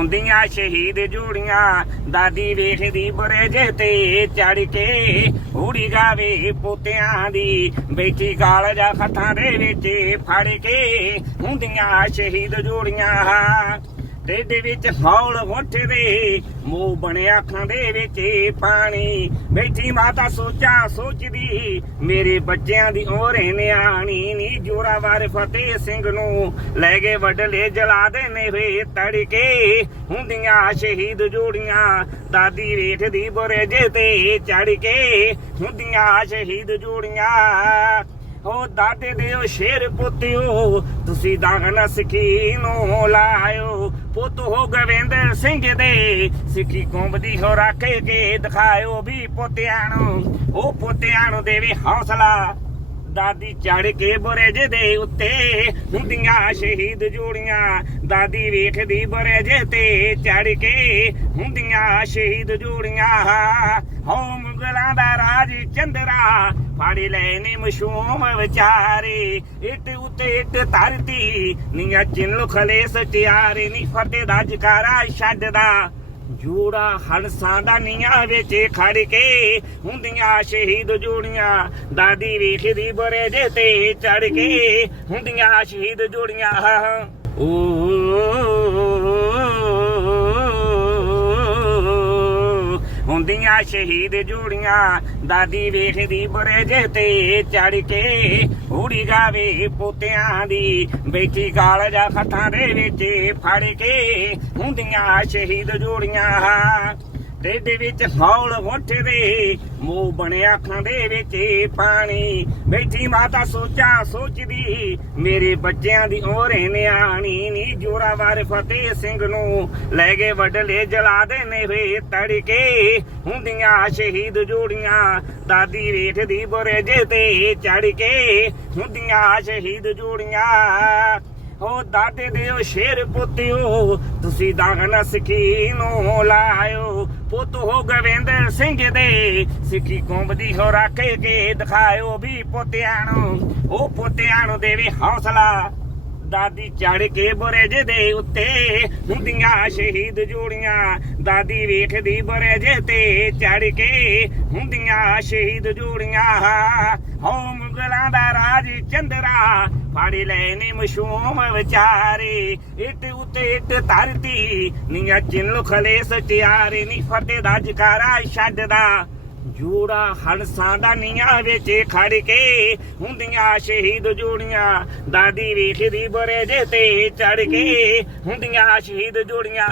ਹੁੰਦੀਆਂ ਸ਼ਹੀਦ ਜੋੜੀਆਂ, ਦਾਦੀ ਵੇਖਦੀ ਬੁਰੇ ਜੇ ਤੇ ਚੜ ਕੇ ਉੜੀ ਗਾਵੇ ਪੋਤਿਆਂ ਦੀ, ਬੈਠੀ ਕਾਲਜਾ ਖੱਟਾਂ ਦੇ ਵਿੱਚ ਫੜ ਕੇ ਹੁੰਦੀਆਂ ਸ਼ਹੀਦ ਜੋੜੀਆਂ। ਢਿੱਡ ਵਿੱਚ ਹੌਲ ਉੱਠਦੇ ਮੂੰਹ ਬਣਿਆ ਅੱਖਾਂ ਦੇ ਵਿੱਚ ਪਾਣੀ। ਬੈਠੀ ਮਾਤਾ ਸੋਚਾਂ ਸੋਚਦੀ, ਮੇਰੇ ਬੱਚਿਆਂ ਦੀ ਓਰੇ ਨਿਆਣੀ ਨੀ ਜੋਰਾਵਰ ਫਤਿਹ ਸਿੰਘ ਨੂੰ ਲੈ ਗਏ ਵੱਡਲੇ ਜਲਾ ਦੇਨੇ ਵੇ ਤੜਕੇ ਹੁੰਦੀਆਂ ਸ਼ਹੀਦ ਜੋੜੀਆਂ, ਦਾਦੀ ਵੇਖਦੀ ਬੁਰਜ ਤੇ ਚੜ ਕੇ ਹੁੰਦੀਆਂ ਸ਼ਹੀਦ ਜੋੜੀਆਂ। ਉਹ ਦਾਦੇ ਦੇ ਸ਼ੇਰ ਪੁੱਤਿਓ, ਤੁਸੀਂ ਦਾਗਨ ਸਿੱਖੀ ਨੂੰ ਲਾਇਓ। ਪੁੱਤ ਹੋ ਗਵਿੰਦਰ ਸਿੰਘ ਦੇ, ਸਿੱਖੀ ਕੌਮ ਦੀ ਹੋ ਰੱਖ ਕੇ ਦਿਖਾਇਓ ਵੀ ਪੋਤਿਆਂ ਨੂੰ। ਉਹ ਪੋਤਿਆਂ ਨੂੰ ਦੇਵੇ ਹੌਸਲਾ। ਦਾਦੀ ਚੜ ਕੇ ਬੁਰਜ ਦੇ ਉੱਤੇ ਹੁੰਦੀਆਂ ਸ਼ਹੀਦ ਜੋੜੀਆਂ। ਦਾਦੀ ਵੇਖਦੀ ਬੁਰਜ ਤੇ ਚੜ ਕੇ ਹੁੰਦੀਆਂ ਸ਼ਹੀਦ ਜੋੜੀਆਂ। ਹੋ ਮੁਗਲਾਂ ਦਾ ਰਾਜ ਚੰਦਰਾ ਫੜ ਲੈ ਮਸ਼ੂਮ ਵਿਚਾਰੇ, ਇੱਟ ਉੱਤੇ ਇੱਟ ਧਰਤੀ ਨੀਆਂ ਚਿੰਨ ਖਲੇ ਸਟਿਆਰੇ ਨੀ ਫਤੇ ਦਾ ਜਕਾਰਾ ਛੱਡਦਾ। ਜੋੜਾ ਹਣਸਾਂ ਦਾ ਨੀਆਂ ਵਿੱਚ ਖੜ ਕੇ ਹੁੰਦੀਆਂ ਸ਼ਹੀਦ ਜੋੜੀਆਂ, ਦਾਦੀ ਵੇਖਦੀ ਬਰੇ ਜੇ ਤੇ ਚੜ ਕੇ ਹੁੰਦੀਆਂ ਸ਼ਹੀਦ ਜੋੜੀਆਂ। ਓ ਹੁੰਦੀਆਂ ਸ਼ਹੀਦ ਜੋੜੀਆਂ, ਦਾਦੀ ਵੇਖਦੀ ਬੁਰੇ ਜੇ ਤੇ ਚੜ ਕੇ ਉੜੀ ਗਾਵੇ ਪੋਤਿਆਂ ਦੀ ਬੈਠੀ ਕਾਲਜਾ ਖੱਟਾਂ ਦੇ ਵਿੱਚ ਫੜ ਕੇ ਹੁੰਦੀਆਂ ਸ਼ਹੀਦ ਜੋੜੀਆਂ। ਢਿੱਡ ਵਿੱਚ ਹੌਲ ਉੱਠਦੇ, ਮੂੰਹ ਬਣਿਆ ਅੱਖਾਂ ਦੇ ਵਿੱਚ ਪਾਣੀ। ਬੈਠੀ ਮਾਤਾ ਸੋਚਾਂ ਸੋਚਦੀ, ਮੇਰੇ ਬੱਚਿਆਂ ਦੀ ਓਰੇ ਨਿਆਣੀ ਨੀ ਜੋਰਾਵਰ ਫਤਿਹ ਸਿੰਘ ਨੂੰ ਲੈ ਗਏ ਵੱਡਲੇ ਜਲਾ ਦੇਨੇ ਵੇ ਤੜਕੇ। ਹੁੰਦੀਆਂ ਸ਼ਹੀਦ ਜੋੜੀਆਂ ਦਾਦੀ ਵੇਖਦੀ ਬੁਰਜ ਤੇ ਚੜ ਕੇ ਹੁੰਦੀਆਂ ਸ਼ਹੀਦ ਜੋੜੀਆਂ। ਹੋ ਦਾਦੇ ਦੇ ਸ਼ੇਰ ਪੁੱਤਿਓ, ਤੁਸੀਂ ਦਾਗਨ ਸਿੱਖੀ ਲਾਇਓ। ਪੁੱਤ ਹੋ ਗਵਿੰਦਰ ਸਿੰਘ ਦੇ, ਸਿੱਖੀ ਕੌਮ ਦੀ ਹੋ ਰੱਖ ਕੇ ਦਿਖਾਇਓ ਵੀ ਪੋਤਿਆਂ ਨੂੰ। ਉਹ ਪੋਤਿਆਂ ਨੂੰ ਦੇਵੇ ਹੌਸਲਾ। ਦਾਦੀ ਚੜ ਕੇ ਬੁਰਜ ਦੇ ਉੱਤੇ ਹੁੰਦੀਆਂ ਸ਼ਹੀਦ ਜੋੜੀਆਂ। ਦਾਦੀ ਵੇਖਦੀ ਬੁਰਜ ਤੇ ਚੜ ਕੇ ਹੁੰਦੀਆਂ ਸ਼ਹੀਦ ਜੋੜੀਆਂ। ਹੋ ਮੁਗਲਾਂ ਦਾ ਰਾਜ ਚੰਦਰਾ, ਫੜ ਲੈ ਮਸ਼ੂਮ ਵਿਚਾਰੇ। ਇੱਟ ਉੱਤੇ ਇੱਟ ਧਰਤੀ ਨੀਆਂ ਚਿੰਨ ਖਲੇ ਸਟਿਆਰੇ ਨੀ ਫਤੇ ਦਾ ਜਕਾਰਾ ਛੱਡਦਾ। ਜੋੜਾ ਹਣਸਾਂ ਦਾ ਨੀਆਂ ਵਿੱਚ ਖੜ ਕੇ ਹੁੰਦੀਆਂ ਸ਼ਹੀਦ ਜੋੜੀਆਂ। ਦਾਦੀ ਵੇਖਦੀ ਬਰੇ ਜੇ ਤੇ ਚੜ ਕੇ ਹੁੰਦੀਆਂ ਸ਼ਹੀਦ ਜੋੜੀਆਂ।